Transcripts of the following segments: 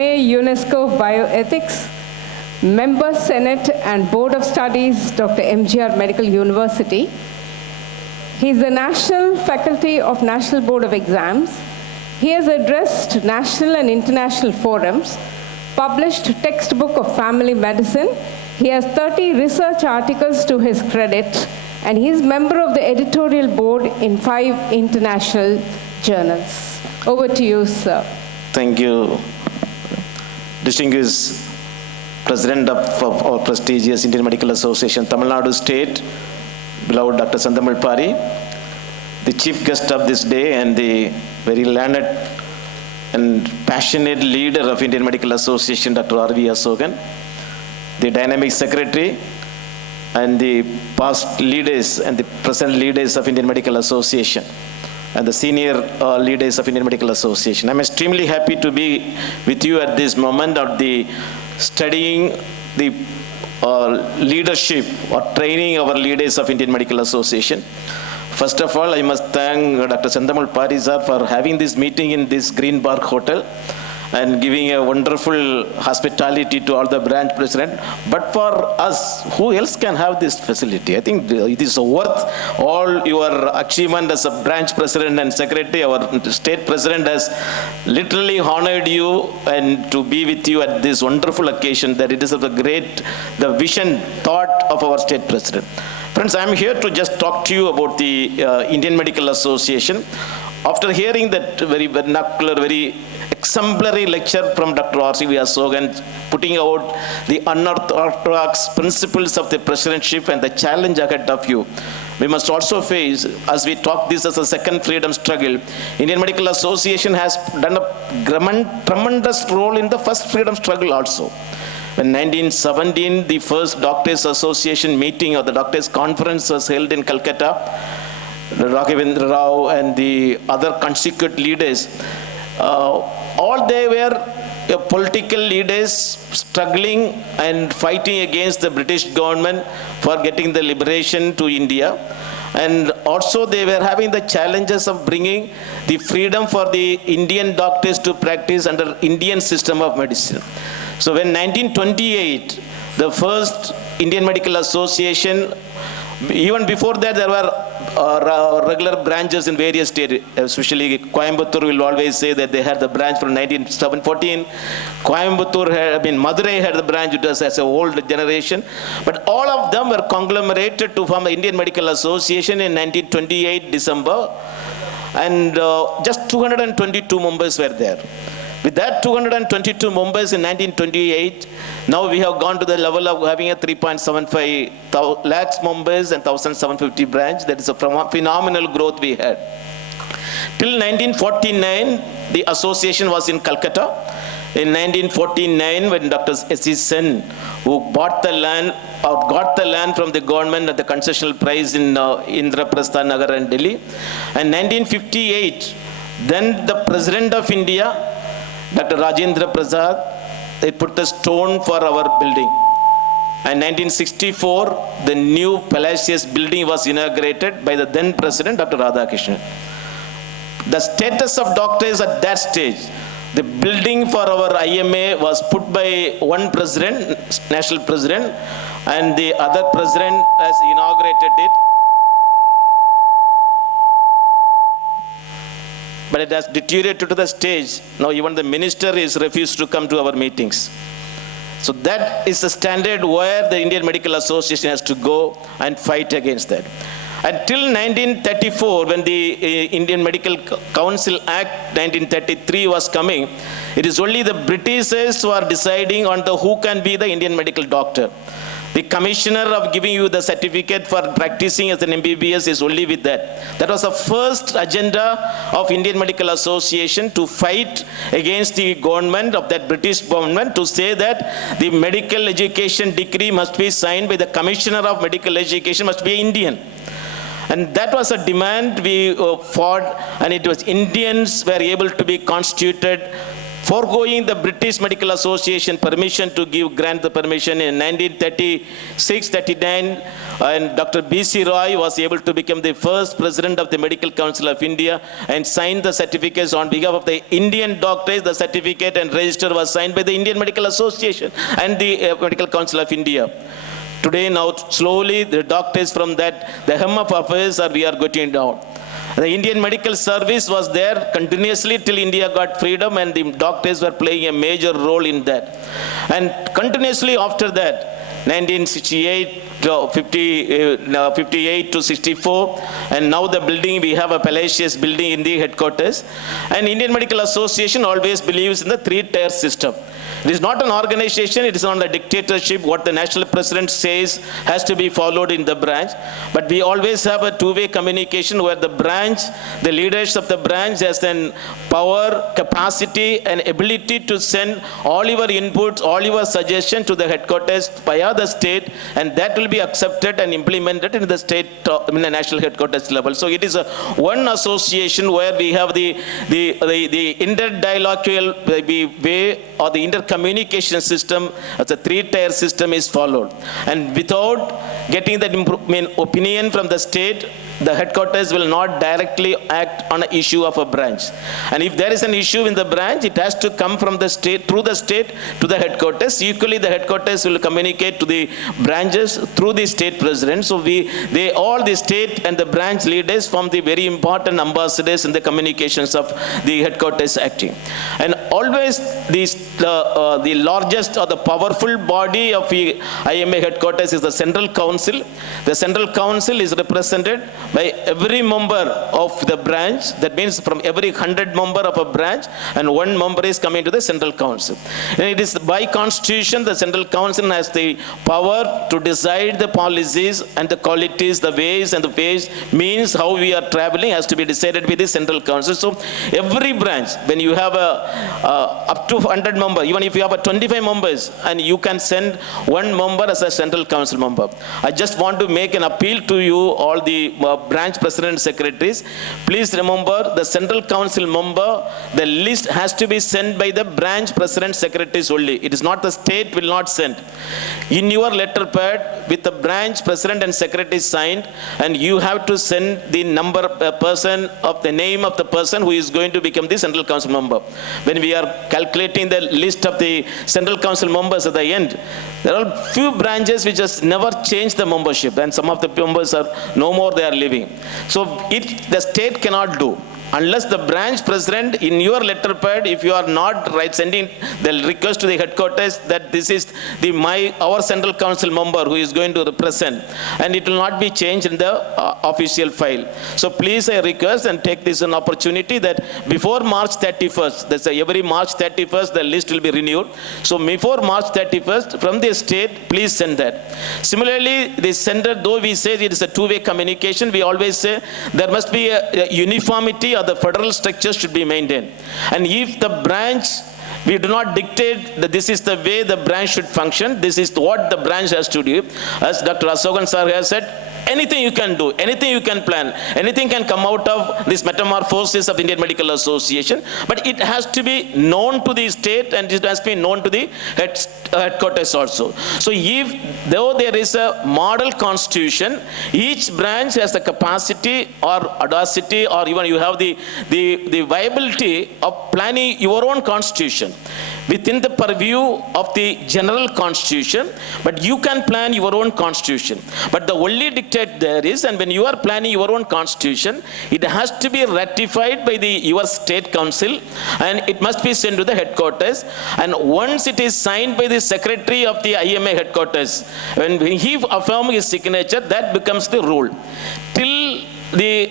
UNESCO Bioethics, Member Senate and Board of Studies, Dr. MGR Medical University. He is the National Faculty of National Board of Exams. He has addressed national and international forums, published textbook of family medicine. He has 30 research articles to his credit, and he is member of the editorial board in 5 international journals. Over to you, sir. Thank you. Distinguished President of our prestigious Indian Medical Association, Tamil Nadu State, beloved Dr. Sandamil Pari, the chief guest of this day and the very learned and passionate leader of Indian Medical Association, Dr. R.V. Asogan, the dynamic secretary, and the past leaders and the present leaders of Indian Medical Association, and the senior leaders of Indian Medical Association. I'm extremely happy to be with you at this moment of the studying the leadership or training our leaders of Indian Medical Association. First of all, I must thank Dr. Chandamal Pari sir for having this meeting in this Green Park Hotel and giving a wonderful hospitality to all the branch president. But for us, who else can have this facility? I think it is worth all your achievement as a branch president and secretary. Our state president has literally honored you and to be with you at this wonderful occasion, that it is of the vision, thought of our state president. Friends, I am here to just talk to you about the Indian Medical Association. After hearing that very vernacular, very exemplary lecture from Dr. R.C. Asogan, putting out the unorthodox principles of the presidency and the challenge ahead of you, we must also face, as we talk this as a second freedom struggle, Indian Medical Association has done a tremendous role in the first freedom struggle also. In 1917, the first Doctors Association meeting or the Doctors Conference was held in Calcutta. Raghavendra Rao and the other consecutive leaders, all they were political leaders struggling and fighting against the British government for getting the liberation to India. And also they were having the challenges of bringing the freedom for the Indian doctors to practice under Indian system of medicine. So when 1928, the first Indian Medical Association, even before that there were regular branches in various states, especially Coimbatore will always say that they had the branch from 1914. Madurai had the branch, it was as an old generation. But all of them were conglomerated to form the Indian Medical Association in 1928 December. And just 222 members were there. With that 222 members in 1928, now we have gone to the level of having a 3.75 lakhs members and 1,750 branch. That is a phenomenal growth we had. Till 1949, the association was in Calcutta. In 1949, when Dr. S.C. Sen, who bought the land, or got the land from the government at the concessional price in Indraprastha Nagar and Delhi. And 1958, then the President of India, Dr. Rajendra Prasad, they put the stone for our building. And 1964, the new Palacios building was inaugurated by the then President, Dr. Radhakrishnan. The status of doctors at that stage, the building for our IMA was put by one president, national president, and the other president has inaugurated it. But it has deteriorated to the stage. Now even the minister is refused to come to our meetings. So that is the standard where the Indian Medical Association has to go and fight against that. Until 1934, when the Indian Medical Council Act 1933 was coming, it is only the Britishers who are deciding on who can be the Indian medical doctor. The commissioner of giving you the certificate for practicing as an MBBS is only with that. That was the first agenda of Indian Medical Association, to fight against the government of that British government, to say that the medical education decree must be signed by the commissioner of medical education, must be Indian. And that was a demand we fought, and it was Indians were able to be constituted foregoing the British Medical Association permission to grant the permission in 1936-39, and Dr. B.C. Roy was able to become the first president of the Medical Council of India and signed the certificates on behalf of the Indian doctors. The certificate and register was signed by the Indian Medical Association and the Medical Council of India. Today now, slowly, the doctors from that, the hem of affairs we are getting down. The Indian Medical Service was there continuously till India got freedom, and the doctors were playing a major role in that. And continuously after that, 1968 to 58 to 64, and now the building, we have a palatial building in the headquarters. And Indian Medical Association always believes in the three-tier system. It is not an organization, it is not a dictatorship. What the national president says has to be followed in the branch. But we always have a two-way communication where the branch, the leaders of the branch has then power, capacity and ability to send all your inputs, all your suggestions to the headquarters via the state, and that will be accepted and implemented in the state, in the national headquarters level. So it is a one association where we have the interdialogical way or the intercommunication system as a three-tier system is followed. And without getting that opinion from the state, the headquarters will not directly act on an issue of a branch. And if there is an issue in the branch, it has to come from the state, through the state to the headquarters. Equally, the headquarters will communicate to the branches through the state president. So all the state and the branch leaders form the very important ambassadors in the communications of the headquarters acting. And always the largest or the powerful body of the IMA headquarters is the Central Council. The Central Council is represented by every member of the branch. That means from every 100 member of a branch, and one member is coming to the Central Council. And it is by constitution, the Central Council has the power to decide the policies and the qualities, the ways and the ways, means how we are traveling has to be decided with the Central Council. So every branch, when you have up to 100 members, even if you have 25 members, and you can send one member as a Central Council member. I just want to make an appeal to you, all the branch president secretaries. Please remember, the Central Council member, the list has to be sent by the branch president secretaries only. It is not the state will not send. In your letter pad with the branch president and secretary signed, and you have to send the number person of the name of the person who is going to become the Central Council member. When we are calculating the list of the Central Council members at the end, there are few branches which has never changed the membership, and some of the members are no more they are living. So the state cannot do. Unless the branch president in your letter pad, if you are not sending the request to the headquarters that this is our Central Council member who is going to represent, and it will not be changed in the official file. So please, I request and take this an opportunity that before March 31st, that's every March 31st, the list will be renewed. So before March 31st, from the state, please send that. Similarly, the center, though we say it is a two-way communication, we always say there must be a uniformity, the federal structure should be maintained. And if the branch, we do not dictate that this is the way the branch should function, this is what the branch has to do. As Dr. Asokan sir has said, anything you can do, anything you can plan, anything can come out of this metamorphosis of the Indian Medical Association, but it has to be known to the state and it has to be known to the headquarters also. So though there is a model constitution, each branch has the capacity or audacity, or even you have the viability of planning your own constitution within the purview of the general constitution, but you can plan your own constitution. But the only dictate there is, and when you are planning your own constitution, it has to be ratified by your state council, and it must be sent to the headquarters. And once it is signed by the secretary of the IMA headquarters, when he affirms his signature, that becomes the rule. Till the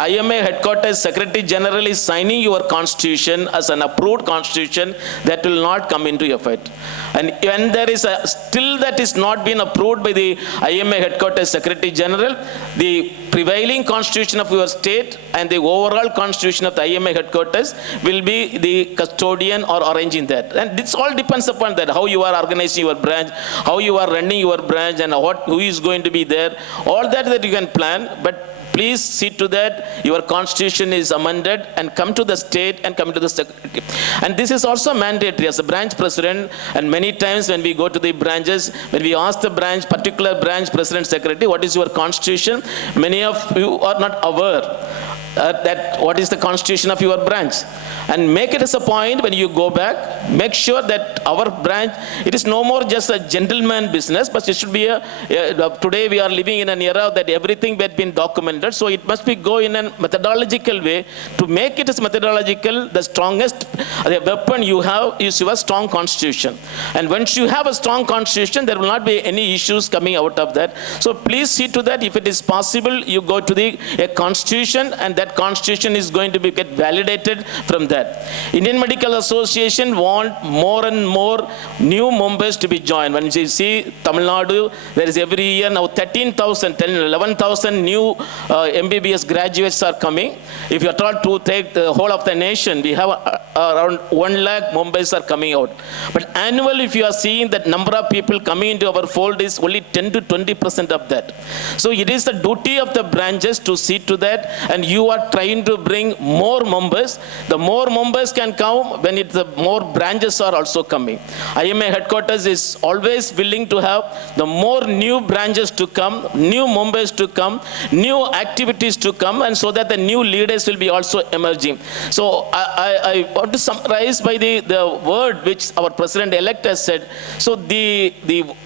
IMA headquarters secretary general is signing your constitution as an approved constitution, that will not come into effect. And when there is still that is not been approved by the IMA headquarters secretary general, the prevailing constitution of your state and the overall constitution of the IMA headquarters will be the custodian or arranging that. And this all depends upon that, how you are organizing your branch, how you are running your branch, and who is going to be there. All that you can plan, but please see to that your constitution is amended and come to the state and come to the secretary. And this is also mandatory as a branch president, and many times when we go to the branches, when we ask the particular branch president secretary, what is your constitution? Many of you are not aware that what is the constitution of your branch. And make it as a point when you go back, make sure that our branch, it is no more just a gentleman business, but it should be today we are living in an era that everything had been documented, so it must be go in a methodological way. To make it as methodological, the strongest the weapon you have is your strong constitution. And once you have a strong constitution, there will not be any issues coming out of that. So please see to that, if it is possible, you go to a constitution, and that constitution is going to be get validated from that. Indian Medical Association want more and more new members to be joined. When you see Tamil Nadu, there is every year now 11,000 new MBBS graduates are coming. If you are told to take the whole of the nation, we have around 1 lakh members are coming out. But annually, if you are seeing that number of people coming into our fold is only 10 to 20% of that. So it is the duty of the branches to see to that, and you are trying to bring more members. The more members can come when the more branches are also coming. IMA headquarters is always willing to have the more new branches to come, new members to come, new activities to come, and so that the new leaders will be also emerging. So I want to summarize by the word which our president-elect has said. So the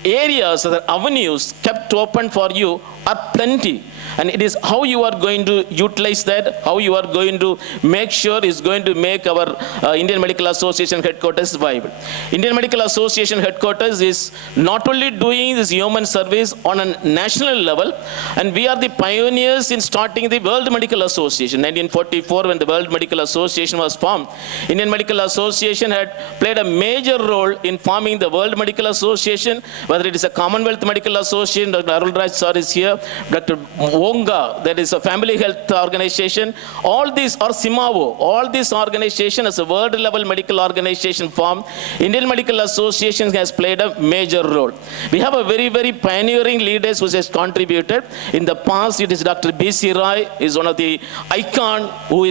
areas, the avenues kept open for you are plenty. And it is how you are going to utilize that, how you are going to make sure is going to make our Indian Medical Association headquarters viable. Indian Medical Association headquarters is not only doing this human service on a national level, and we are the pioneers in starting the World Medical Association. 1944, when the World Medical Association was formed, Indian Medical Association had played a major role in forming the World Medical Association, whether it is a Commonwealth Medical Association, Dr. Arulraj sir is here, Dr. ONGA, that is a family health organization, all these are SIMAVO, all these organizations as a world level medical organization formed. Indian Medical Association has played a major role. We have a very, very pioneering leaders who has contributed. In the past, it is Dr. B.C. Roy, is one of the icon who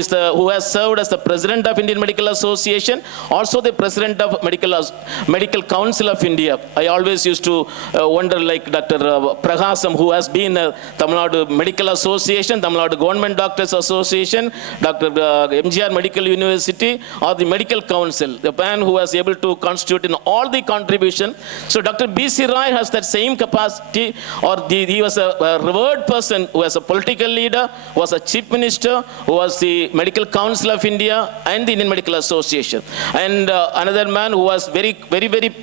has served as the president of Indian Medical Association, also the president of Medical Council of India. I always used to wonder, like Dr. Prahasam, who has been Tamil Nadu Medical Association, Tamil Nadu Government Doctors Association, Dr. MGR Medical University, or the Medical Council, the man who was able to constitute in all the contribution. So Dr. B.C. Roy has that same capacity, or he was a revered person who was a political leader, who was a chief minister, who was the Medical Council of India and the Indian Medical Association. And another man who was very, very, very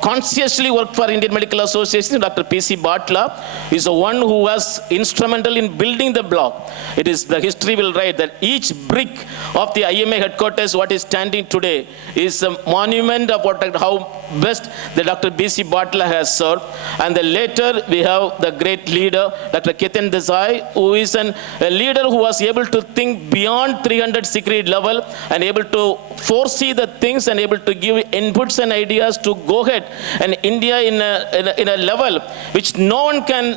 consciously worked for Indian Medical Association, Dr. P.C. Bartla, is the one who was instrumental in building the block. It is, the history will write that each brick of the IMA headquarters, what is standing today, is a monument of how best the Dr. B.C. Bartla has served. And then later we have the great leader, Dr. Ketan Desai, who is a leader who was able to think beyond 300 degree level and able to foresee the things and able to give inputs and ideas to go ahead. And India in a level which no one can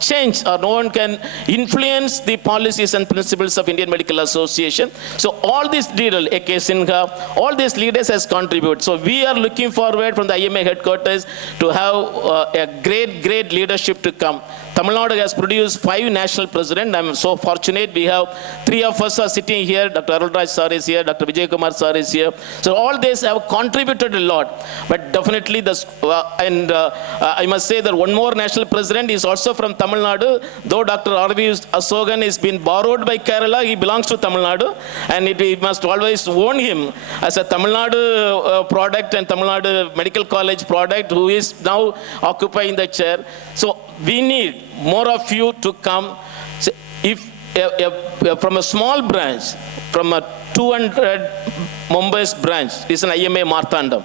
change, or no one can influence the policies and principles of Indian Medical Association. So all these leaders, A.K. Sinha, all these leaders has contributed. So we are looking forward from the IMA headquarters to have a great leadership to come. Tamil Nadu has produced 5 national presidents. I am so fortunate. We have 3 of us are sitting here. Dr. Arulraj sir is here. Dr. Vijay Kumar sir is here. So all these have contributed a lot. But definitely I must say that one more national president is also from Tamil Nadu. Though Dr. R.V. Asogan is been borrowed by Kerala, he belongs to Tamil Nadu. And we must always own him as a Tamil Nadu product and Tamil Nadu Medical College product, who is now occupying the chair. So we need more of you to come. So if from a small branch, from a 200 members branch, is an IMA Marthandam,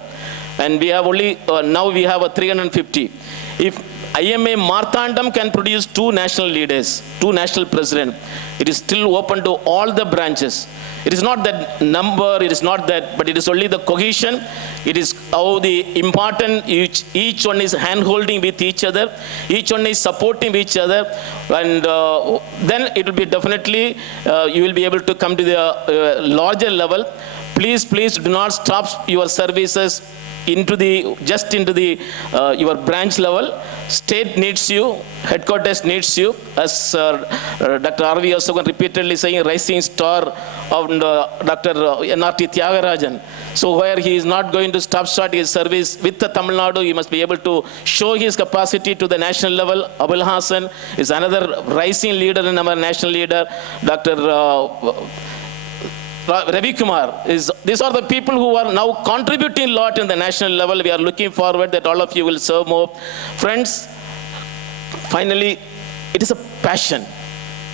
and we have only now we have a 350. If IMA Marthandam can produce 2 national leaders, 2 national presidents. It is still open to all the branches. It is not that number, it is not that, but it is only the cohesion. It is how the important each one is hand-holding with each other, each one is supporting each other, and then it will be definitely, you will be able to come to the larger level. Please do not stop your services into the your branch level. State needs you, headquarters needs you, as Dr. R.V. Asokan repeatedly saying, rising star of Dr. N.R.T. Tyagarajan. So where he is not going to start his service with the Tamil Nadu, he must be able to show his capacity to the national level. Abul Hassan is another rising leader in our national leader. Dr. Ravi Kumar, these are the people who are now contributing a lot in the national level. We are looking forward that all of you will serve more. Friends, finally, it is a passion.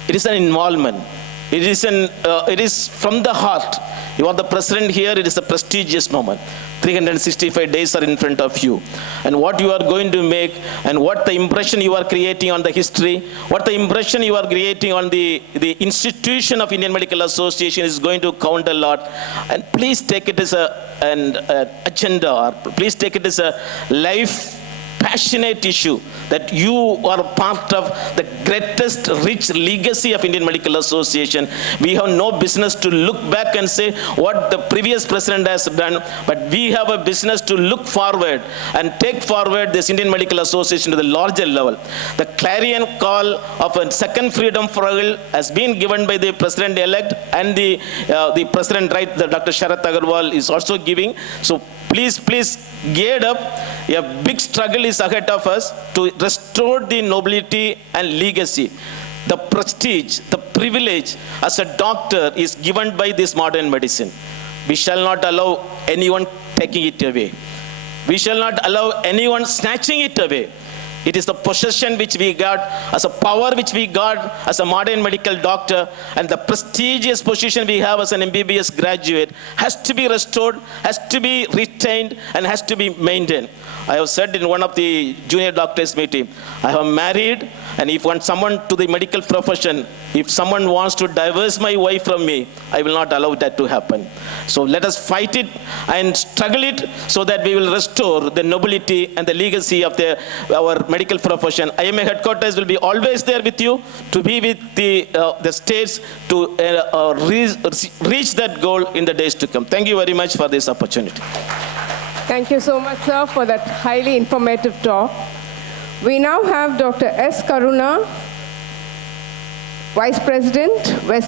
It is an involvement. It is from the heart. You are the president here, it is a prestigious moment. 365 days are in front of you. And what you are going to make, and what the impression you are creating on the history, what the impression you are creating on the institution of Indian Medical Association is going to count a lot. And please take it as an agenda, or please take it as a life passionate issue, that you are part of the greatest rich legacy of Indian Medical Association. We have no business to look back and say what the previous president has done, but we have a business to look forward and take forward this Indian Medical Association to the larger level. The clarion call of a second freedom struggle has been given by the president-elect, and the president, right, the Dr. Sharat Agarwal is also giving. So please geared up. A big struggle is ahead of us to restore the nobility and legacy. The prestige, the privilege as a doctor is given by this modern medicine. We shall not allow anyone taking it away. We shall not allow anyone snatching it away. It is the possession which we got, as a power which we got as a modern medical doctor, and the prestigious position we have as an MBBS graduate has to be restored, has to be retained, and has to be maintained. I have said in one of the junior doctors meeting, I have married, and if someone to the medical profession, if someone wants to divorce my wife from me, I will not allow that to happen. So let us fight it and struggle it so that we will restore the nobility and the legacy of our medical profession. IMA headquarters will be always there with you, to be with the states to reach that goal in the days to come. Thank you very much for this opportunity. Thank you so much, sir, for that highly informative talk. We now have Dr. S. Karuna, Vice President, West